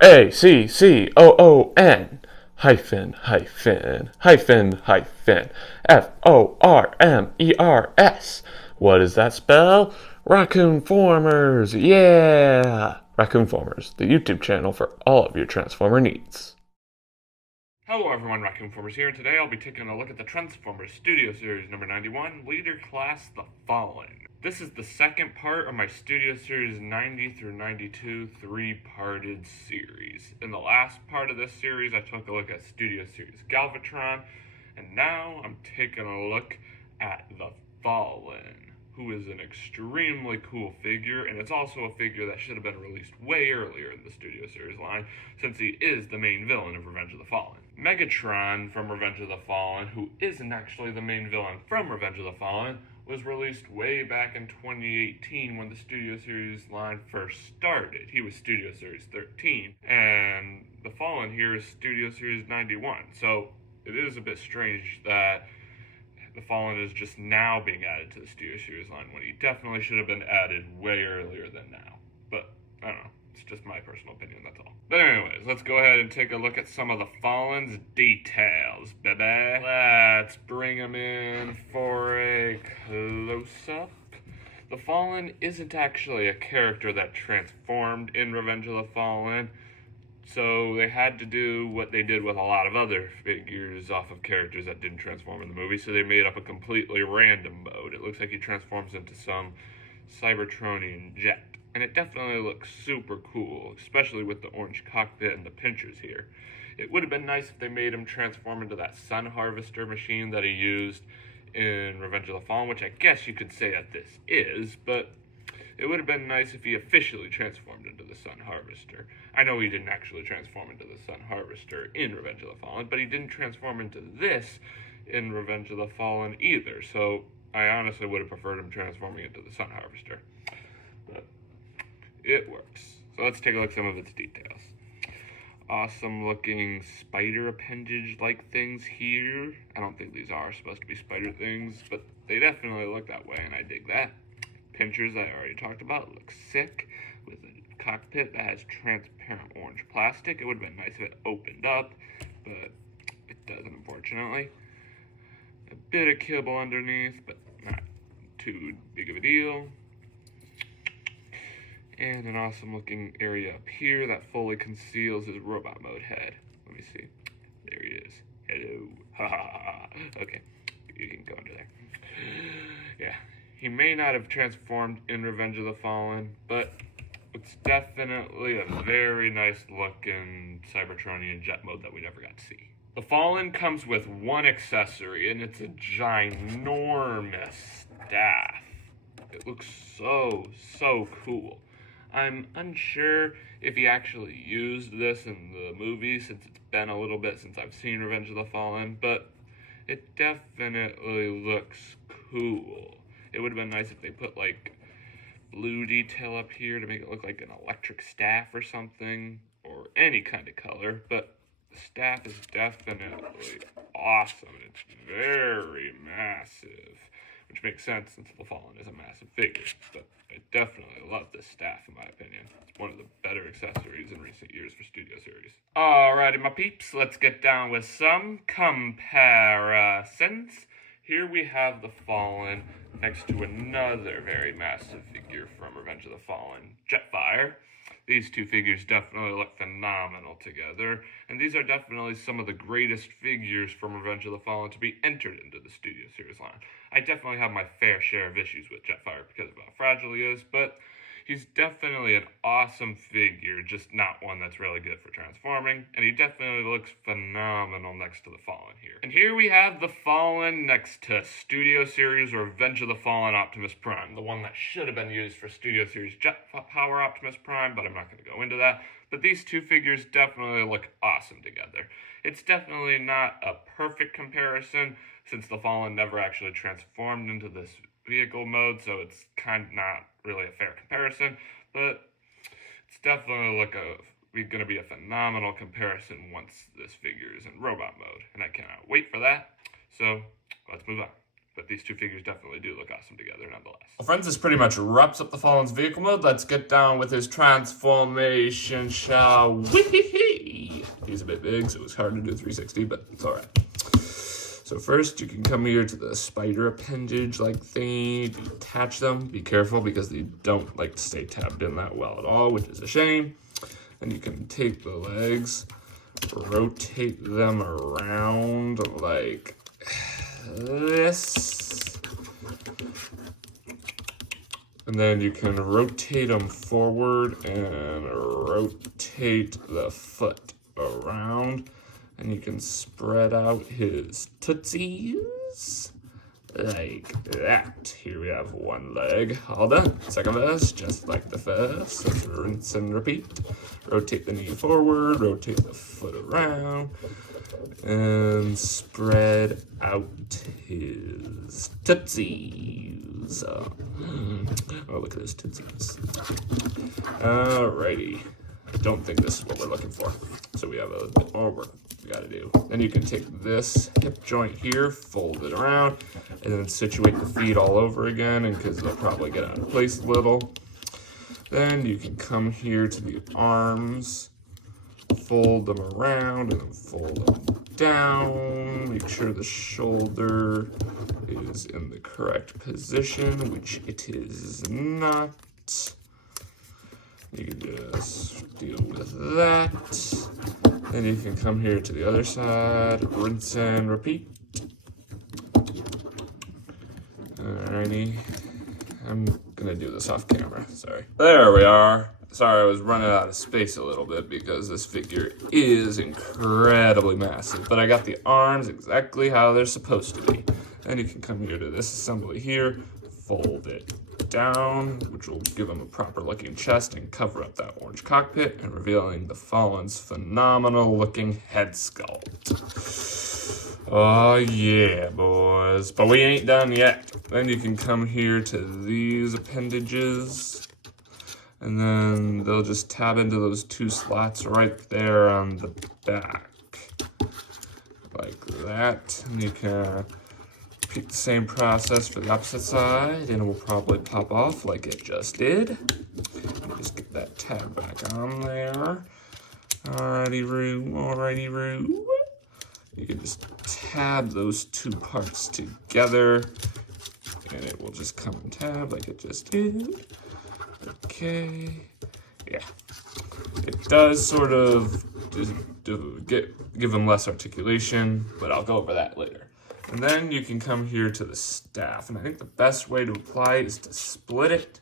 Raccoon hyphen hyphen hyphen hyphen Formers. What does that spell? Raccoon-Formers, yeah! Raccoon-Formers, the YouTube channel for all of your Transformer needs. Hello everyone, Raccoon-Formers here, and today I'll be taking a look at the Transformers Studio Series number 91, Leader Class The Fallen. This is the second part of my Studio Series 90 through 92 three-parted series. In the last part of this series, I took a look at Studio Series Galvatron, and now I'm taking a look at The Fallen, who is an extremely cool figure, and it's also a figure that should have been released way earlier in the Studio Series line, since he is the main villain of Revenge of the Fallen. Megatron from Revenge of the Fallen, who isn't actually the main villain from Revenge of the Fallen, was released way back in 2018 when the Studio Series line first started. He was Studio Series 13, and the Fallen here is Studio Series 91, so it is a bit strange that the Fallen is just now being added to the Studio Series line when he definitely should have been added way earlier than now. But, I don't know. It's just my personal opinion, that's all. But anyways, let's go ahead and take a look at some of the Fallen's details, baby. Let's bring him in for a close-up. The Fallen isn't actually a character that transformed in Revenge of the Fallen. So they had to do what they did with a lot of other figures off of characters that didn't transform in the movie, so they made up a completely random mode. It looks like he transforms into some Cybertronian jet, and it definitely looks super cool, especially with the orange cockpit and the pinchers here. It would have been nice if they made him transform into that sun harvester machine that he used in Revenge of the Fallen, which I guess you could say that this is, but it would have been nice if he officially transformed into the Sun Harvester. I know he didn't actually transform into the Sun Harvester in Revenge of the Fallen, but he didn't transform into this in Revenge of the Fallen either, so I honestly would have preferred him transforming into the Sun Harvester. But it works. So let's take a look at some of its details. Awesome looking spider appendage-like things here. I don't think these are supposed to be spider things, but they definitely look that way, and I dig that. Pinchers I already talked about look sick with a cockpit that has transparent orange plastic. It would have been nice if it opened up, but it doesn't, unfortunately. A bit of kibble underneath, but not too big of a deal. And an awesome looking area up here that fully conceals his robot mode head. Let me see. There he is. Hello. Ha ha ha. Okay, you can go under there. Yeah. He may not have transformed in Revenge of the Fallen, but it's definitely a very nice looking Cybertronian jet mode that we never got to see. The Fallen comes with one accessory, and it's a ginormous staff. It looks so cool. I'm unsure if he actually used this in the movie, since it's been a little bit since I've seen Revenge of the Fallen, but it definitely looks cool. It would have been nice if they put, like, blue detail up here to make it look like an electric staff or something, or any kind of color, but the staff is definitely awesome. It's very massive, which makes sense since the Fallen is a massive figure, but I definitely love this staff, in my opinion. It's one of the better accessories in recent years for Studio Series. Alrighty, my peeps, let's get down with some comparisons. Here we have the Fallen next to another very massive figure from Revenge of the Fallen, Jetfire. These two figures definitely look phenomenal together, and these are definitely some of the greatest figures from Revenge of the Fallen to be entered into the Studio Series line. I definitely have my fair share of issues with Jetfire because of how fragile he is, but he's definitely an awesome figure, just not one that's really good for transforming, and he definitely looks phenomenal next to the Fallen here. And here we have the Fallen next to Studio Series Revenge of the Fallen Optimus Prime, the one that should have been used for Studio Series Jet Power Optimus Prime, but I'm not going to go into that. But these two figures definitely look awesome together. It's definitely not a perfect comparison, since the Fallen never actually transformed into this vehicle mode, so it's kind of not really a fair comparison, but it's definitely going to be a phenomenal comparison once this figure is in robot mode, and I cannot wait for that. So let's move on. but these two figures definitely do look awesome together nonetheless. Well, friends, this pretty much wraps up the Fallen's vehicle mode. Let's get down with his transformation, shall we? He's a bit big, so it's hard to do 360, but it's all right. So first, you can come here to the spider appendage-like thingy, detach them. Be careful because they don't like to stay tabbed in that well at all, which is a shame. And you can take the legs, rotate them around like this. And then you can rotate them forward and rotate the foot around. And you can spread out his tootsies like that. Here we have one leg, all done. Second verse, just like the first. Let's rinse and repeat. Rotate the knee forward, rotate the foot around, and spread out his tootsies. Oh, look at his tootsies. Alrighty. I don't think this is what we're looking for. So we have a bit more work we gotta do. Then you can take this hip joint here, fold it around, and then situate the feet all over again, and because they'll probably get out of place a little. Then you can come here to the arms, fold them around, and then fold them down. Make sure the shoulder is in the correct position, which it is not. You can just deal with that. Then you can come here to the other side, rinse and repeat. Alrighty. I'm gonna do this off camera, sorry. There we are. Sorry, I was running out of space a little bit because this figure is incredibly massive, but I got the arms exactly how they're supposed to be. Then you can come here to this assembly here, fold it down, which will give him a proper looking chest and cover up that orange cockpit, and revealing the Fallen's phenomenal looking head sculpt. Oh yeah, boys. But we ain't done yet. Then you can come here to these appendages, and then they'll just tab into those two slots right there on the back. Like that. And you can repeat the same process for the opposite side, and it will probably pop off like it just did. Just get that tab back on there. Alrighty, Roo. You can just tab those two parts together, and it will just come and tab like it just did. Okay, yeah. It does sort of give them less articulation, but I'll go over that later. And then you can come here to the staff, and I think the best way to apply is to split it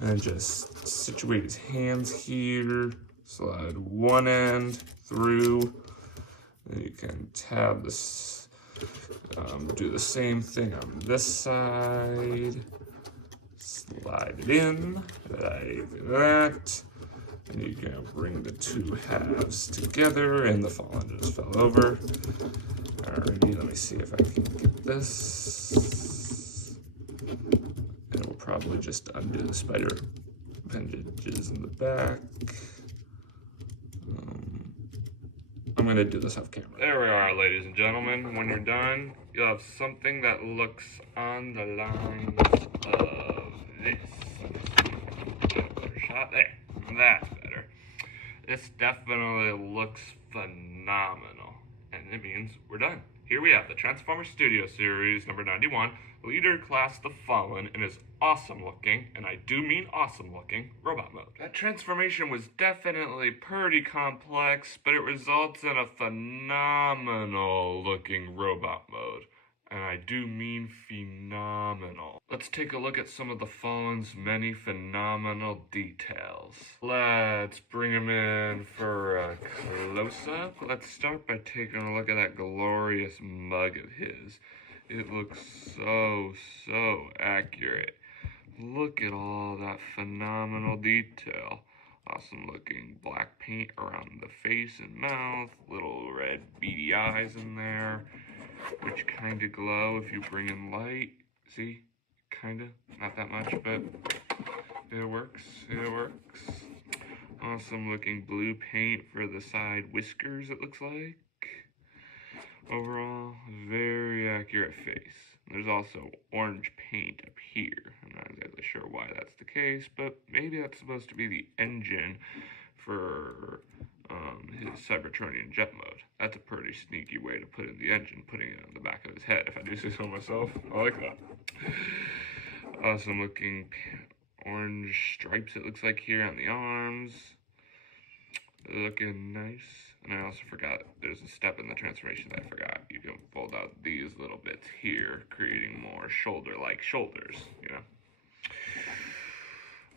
and just situate his hands here, slide one end through, and you can tab this, do the same thing on this side, slide it in like that, and you can bring the two halves together, and the Fallen just fell over. Alrighty, let me see if I can get this. And we'll probably just undo the spider appendages in the back. I'm going to do this off camera. There we are, ladies and gentlemen. When you're done, you'll have something that looks on the lines of this. Better shot there. That's better. This definitely looks phenomenal. And it means we're done. Here we have the Transformers Studio Series number 91, Leader Class The Fallen, in his awesome looking, and I do mean awesome looking, robot mode. That transformation was definitely pretty complex, but it results in a phenomenal looking robot mode. And I do mean phenomenal. Let's take a look at some of the Fallen's many phenomenal details. Let's bring him in for a close-up. Let's start by taking a look at that glorious mug of his. It looks so accurate. Look at all that phenomenal detail. Awesome looking black paint around the face and mouth, little red beady eyes in there, which kind of glow if you bring in light. See? Kind of. Not that much, but it works. Awesome looking blue paint for the side whiskers, it looks like. Overall, very accurate face. There's also orange paint up here. I'm not exactly sure why that's the case, but maybe that's supposed to be the engine for his Cybertronian jet mode. That's a pretty sneaky way to put in the engine, putting it on the back of his head, if I do say so myself. I like that. Awesome looking orange stripes, it looks like, here on the arms. Looking nice. And I also forgot, there's a step in the transformation that I forgot. You can fold out these little bits here, creating more shoulder-like shoulders, you know.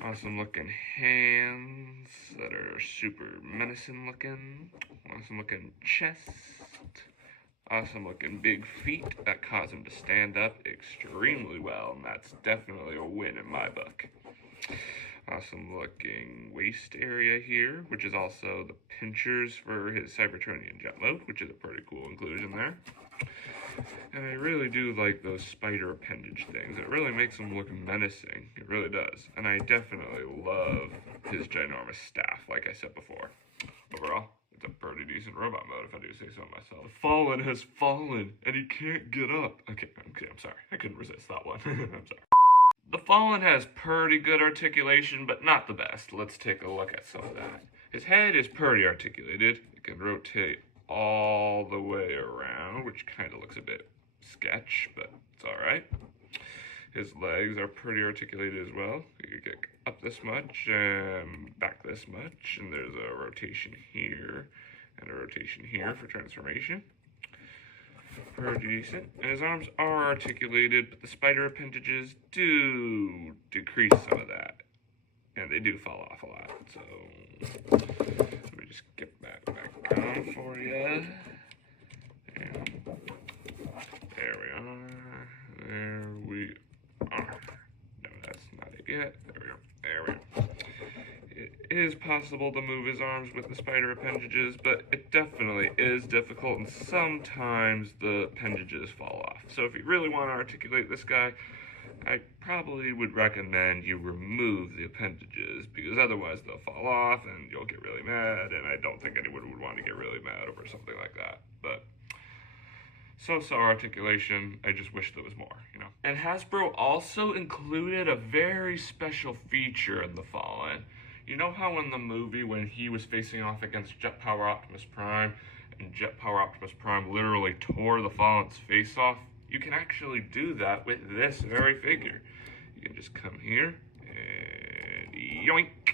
Awesome looking hands that are super menacing looking. Awesome looking chest. Awesome looking big feet that cause him to stand up extremely well, and that's definitely a win in my book. Awesome looking waist area here, which is also the pinchers for his Cybertronian jet mode, which is a pretty cool inclusion there. And I really do like those spider appendage things. It really makes him look menacing. It really does. And I definitely love his ginormous staff, like I said before. Overall, it's a pretty decent robot mode, if I do say so myself. The Fallen has fallen, and he can't get up. Okay, I'm sorry. I couldn't resist that one. I'm sorry. The Fallen has pretty good articulation, but not the best. Let's take a look at some of that. His head is pretty articulated. It can rotate all the way around, which kind of looks a bit sketch, but it's alright. His legs are pretty articulated as well. You get up this much and back this much, and there's a rotation here and a rotation here for transformation. Pretty decent. And his arms are articulated, but the spider appendages do decrease some of that. And they do fall off a lot. So let me just get back on for you. And there we are. There we are. No, that's not it yet. There we are. There we are. It is possible to move his arms with the spider appendages, but it definitely is difficult, and sometimes the appendages fall off. So if you really want to articulate this guy, I probably would recommend you remove the appendages, because otherwise they'll fall off and you'll get really mad, and I don't think anyone would want to get really mad over something like that. But so-so articulation, I just wish there was more, you know. And Hasbro also included a very special feature in The Fallen. You know how in the movie when he was facing off against Jet Power Optimus Prime, and Jet Power Optimus Prime literally tore the Fallen's face off? You can actually do that with this very figure. You can just come here and yoink.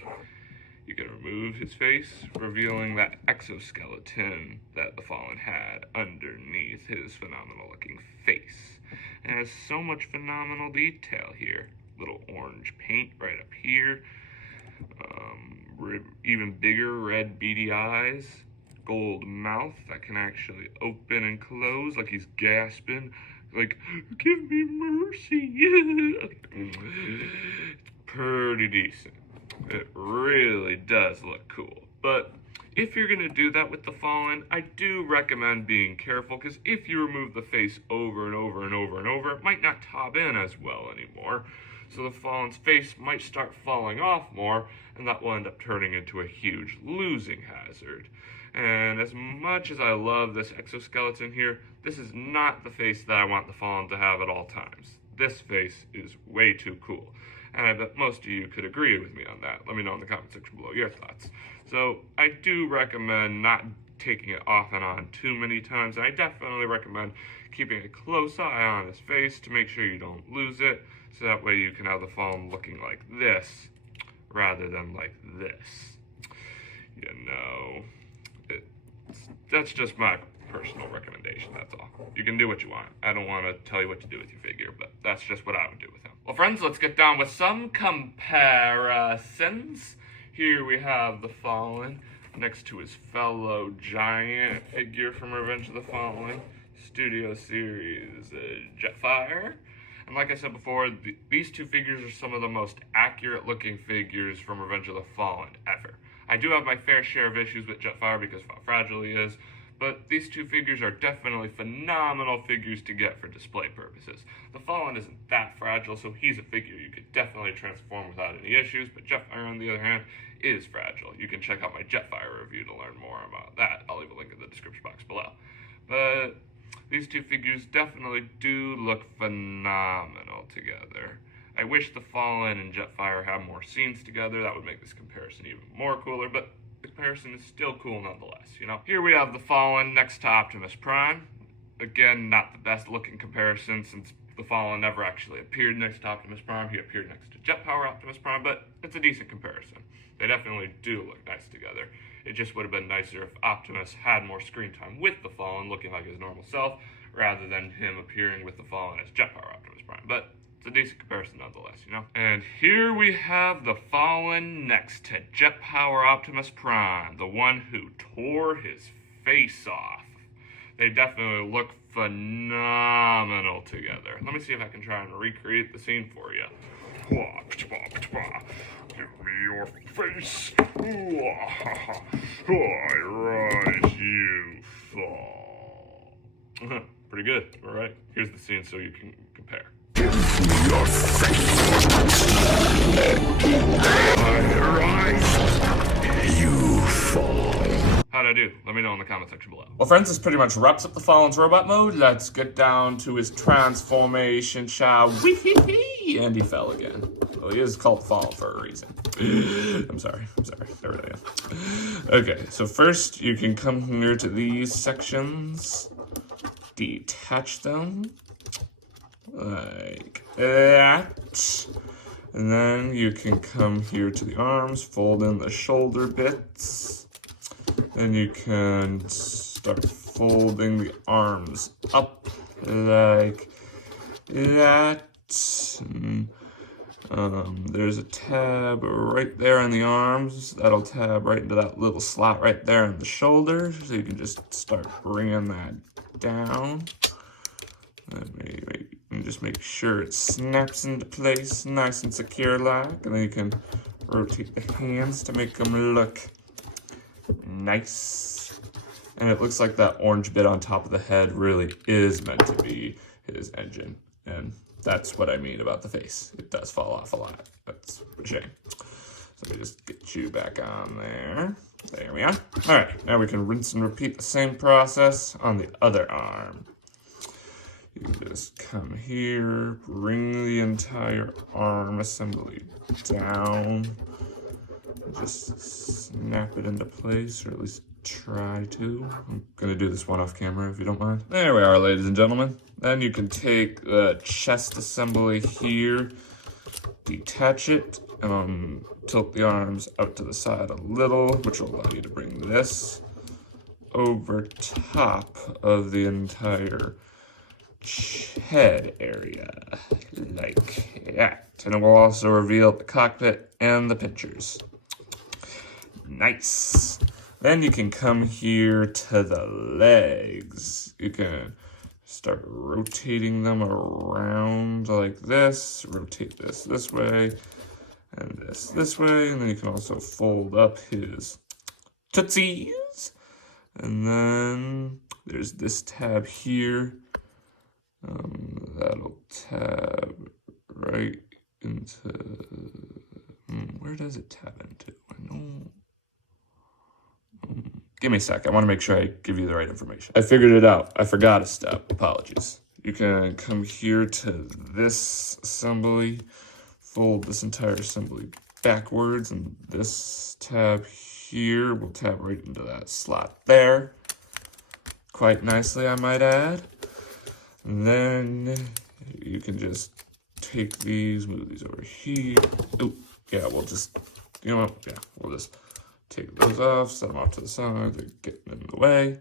You can remove his face, revealing that exoskeleton that the Fallen had underneath his phenomenal looking face. And it has so much phenomenal detail here. Little orange paint right up here. Even bigger red beady eyes. Gold mouth that can actually open and close like he's gasping. Like, give me mercy. It's pretty decent. It really does look cool. But if you're going to do that with the Fallen, I do recommend being careful, because if you remove the face over and over and over and over, it might not top in as well anymore. So the Fallen's face might start falling off more, and that will end up turning into a huge losing hazard. And as much as I love this exoskeleton here, this is not the face that I want the Fallen to have at all times. This face is way too cool. And I bet most of you could agree with me on that. Let me know in the comment section below your thoughts. So I do recommend not taking it off and on too many times. And I definitely recommend keeping a close eye on his face to make sure you don't lose it. So that way you can have the Fallen looking like this rather than like this. You know, that's just my personal recommendation, that's all. You can do what you want. I don't want to tell you what to do with your figure, but that's just what I would do with him. Well, friends, let's get down with some comparisons. Here we have the Fallen next to his fellow giant figure from Revenge of the Fallen, Studio Series Jetfire. And like I said before, these two figures are some of the most accurate looking figures from Revenge of the Fallen ever. I do have my fair share of issues with Jetfire because of how fragile he is, but these two figures are definitely phenomenal figures to get for display purposes. The Fallen isn't that fragile, so he's a figure you could definitely transform without any issues, but Jetfire, on the other hand, is fragile. You can check out my Jetfire review to learn more about that. I'll leave a link in the description box below. But these two figures definitely do look phenomenal together. I wish the Fallen and Jetfire had more scenes together. That would make this comparison even more cooler, but the comparison is still cool nonetheless, you know? Here we have the Fallen next to Optimus Prime. Again, not the best looking comparison since the Fallen never actually appeared next to Optimus Prime. He appeared next to Jet Power Optimus Prime, but it's a decent comparison. They definitely do look nice together. It just would have been nicer if Optimus had more screen time with the Fallen, looking like his normal self, rather than him appearing with the Fallen as Jet Power Optimus Prime. But it's a decent comparison nonetheless, you know? And here we have the Fallen next to Jet Power Optimus Prime, the one who tore his face off. They definitely look phenomenal together. Let me see if I can try and recreate the scene for you. Give me your face. I rise, you fall. Pretty good. All right. Here's the scene so you can compare. Give me your face. I rise, you fall. How'd I do? Let me know in the comment section below. Well, friends, this pretty much wraps up the Fallen's robot mode. Let's get down to his transformation, shall we? And he fell again. Well, he is called Fallen for a reason. I'm sorry. There we go. Okay, so first you can come here to these sections, detach them, like that. And then you can come here to the arms, fold in the shoulder bits. Then you can start folding the arms up like that. There's a tab right there on the arms. That'll tab right into that little slot right there in the shoulder. So you can just start bringing that down. And just make sure it snaps into place nice and secure like. And then you can rotate the hands to make them look nice. And it looks like that orange bit on top of the head really is meant to be his engine. And that's what I mean about the face. It does fall off a lot. That's a shame. So let me just get you back on there. There we are. All right, now we can rinse and repeat the same process on the other arm. You can just come here, bring the entire arm assembly down. Just snap it into place, or at least try to. I'm gonna do this one off camera if you don't mind. There we are, ladies and gentlemen. Then you can take the chest assembly here, detach it, and tilt the arms out to the side a little, which will allow you to bring this over top of the entire head area, like that. And it will also reveal the cockpit and the pictures. Nice. Then you can come here to the legs. You can start rotating them around like this. Rotate this way, and this way. And then you can also fold up his tootsies. And then there's this tab here. That'll tab right into... where does it tab into? I know... give me a sec. I want to make sure I give you the right information. I figured it out. I forgot a step. Apologies. You can come here to this assembly, fold this entire assembly backwards, and this tab here will tab right into that slot there. Quite nicely, I might add. And then you can just take these, move these over here. Oh, yeah, we'll just, you know what? Yeah, we'll just take those off, set them off to the side, they're getting in the way.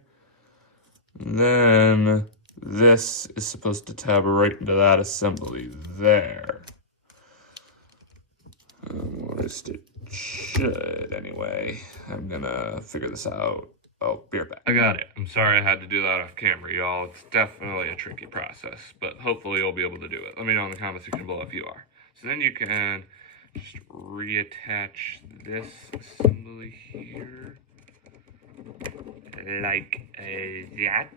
And then this is supposed to tab right into that assembly there. Or at least it should anyway. I'm gonna figure this out. Oh, be right back. I got it. I'm sorry I had to do that off camera, y'all. It's definitely a tricky process, but hopefully you'll be able to do it. Let me know in the comment section below if you are. So then you can just reattach this assembly here, like that.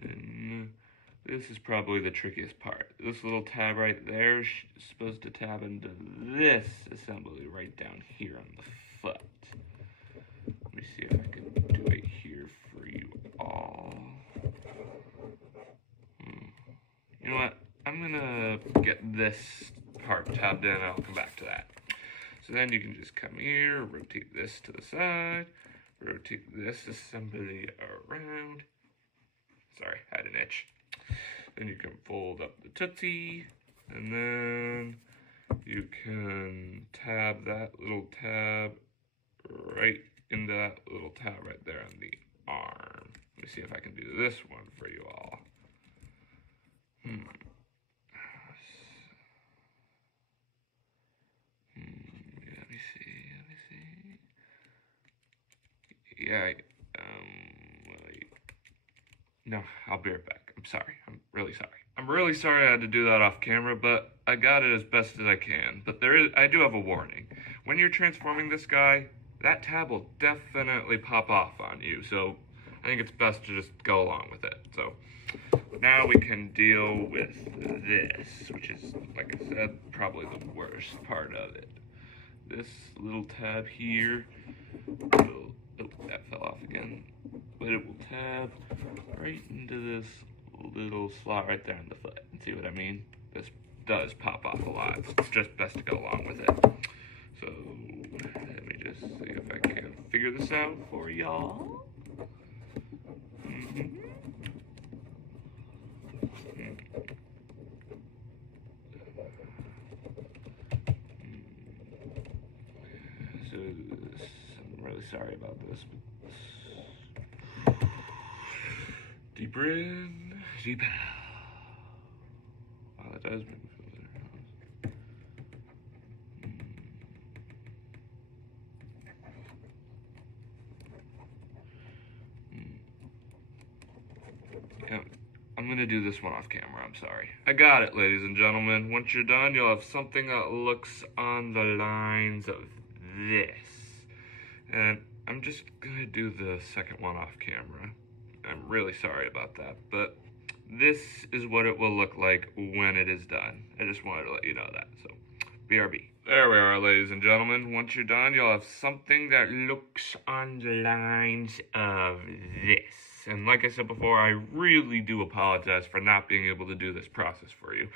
And this is probably the trickiest part. This little tab right there is supposed to tab into this assembly right down here on the foot. Let me see if I can do it here for you all. this part tabbed in, and I'll come back to that. So then you can just come here, rotate this to the side, rotate this assembly around. Sorry, I had an itch. Then you can fold up the Tootsie, and then you can tab that little tab right into that little tab right there on the arm. Let me see if I can do this one for you all. Let me see. Yeah, wait. No, I'll be right back. I'm sorry. I'm really sorry. I'm really sorry I had to do that off camera, but I got it as best as I can. But I do have a warning. When you're transforming this guy, that tab will definitely pop off on you. So I think it's best to just go along with it. So now we can deal with this, which is, like I said, probably the worst part of it. This little tab here will, oh, that fell off again, but it will tab right into this little slot right there in the foot. See what I mean? This does pop off a lot. It's just best to go along with it. So let me just see if I can figure this out for y'all. So I'm really sorry about this. Deep in, deep out. Wow, that does make me feel better. Yeah, I'm gonna do this one off camera, I'm sorry. I got it, ladies and gentlemen. Once you're done, you'll have something that looks on the lines of this. And I'm just gonna do the second one off camera. I'm really sorry about that, but this is what it will look like when it is done. I just wanted to let you know that, so BRB. There we are, ladies and gentlemen. Once you're done, you'll have something that looks on the lines of this. And like I said before, I really do apologize for not being able to do this process for you.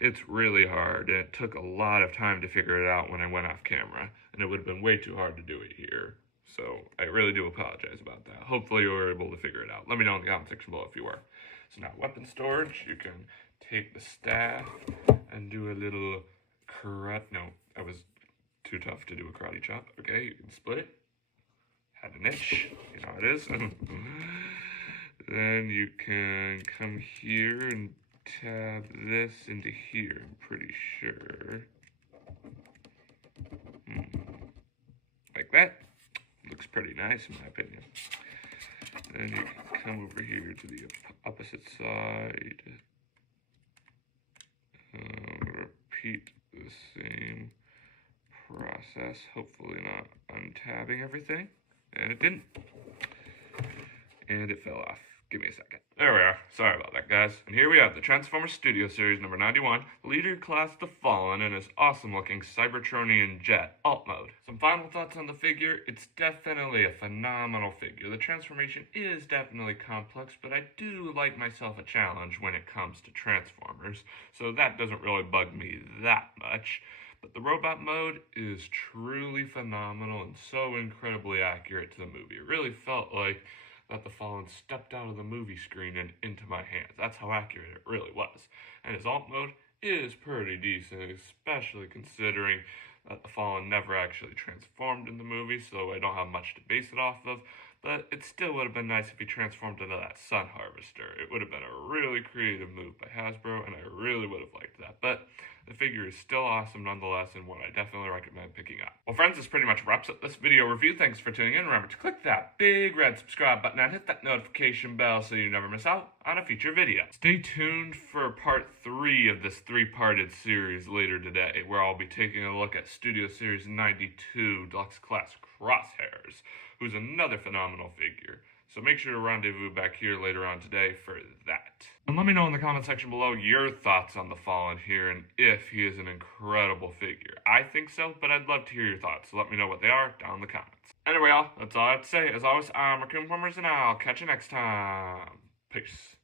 It's really hard, and it took a lot of time to figure it out when I went off camera, and it would have been way too hard to do it here. So I really do apologize about that. Hopefully you were able to figure it out. Let me know in the comment section below if you were. So now weapon storage, you can take the staff and do a little karate. No, that was too tough to do a karate chop. Okay, you can split it. Had an itch, you know how it is. Then you can come here and tab this into here, I'm pretty sure. Like that. Looks pretty nice in my opinion. Then you can come over here to the opposite side. Repeat the same process. Hopefully not untabbing everything. And it didn't. And it fell off. Give me a second. There we are. Sorry about that, guys. And here we have the Transformers Studio Series number 91, Leader Class The Fallen, in his awesome-looking Cybertronian jet alt mode. Some final thoughts on the figure. It's definitely a phenomenal figure. The transformation is definitely complex, but I do like myself a challenge when it comes to Transformers, so that doesn't really bug me that much. But the robot mode is truly phenomenal and so incredibly accurate to the movie. It really felt like that the Fallen stepped out of the movie screen and into my hands. That's how accurate it really was. And his alt mode is pretty decent, especially considering that the Fallen never actually transformed in the movie, so I don't have much to base it off of. But it still would have been nice if he transformed into that Sun Harvester. It would have been a really creative move by Hasbro, and I really would have liked that. But the figure is still awesome nonetheless, and one I definitely recommend picking up. Well, friends, this pretty much wraps up this video review. Thanks for tuning in. Remember to click that big red subscribe button and hit that notification bell so you never miss out on a future video. Stay tuned for part 3 of this 3-parted series later today, where I'll be taking a look at Studio Series 92 Deluxe Class Chrosshairs, who's another phenomenal figure. So make sure to rendezvous back here later on today for that. And let me know in the comment section below your thoughts on the Fallen here and if he is an incredible figure. I think so, but I'd love to hear your thoughts, so let me know what they are down in the comments. Anyway, y'all, that's all I have to say. As always, I'm Raccoon-Formers, and I'll catch you next time. Peace.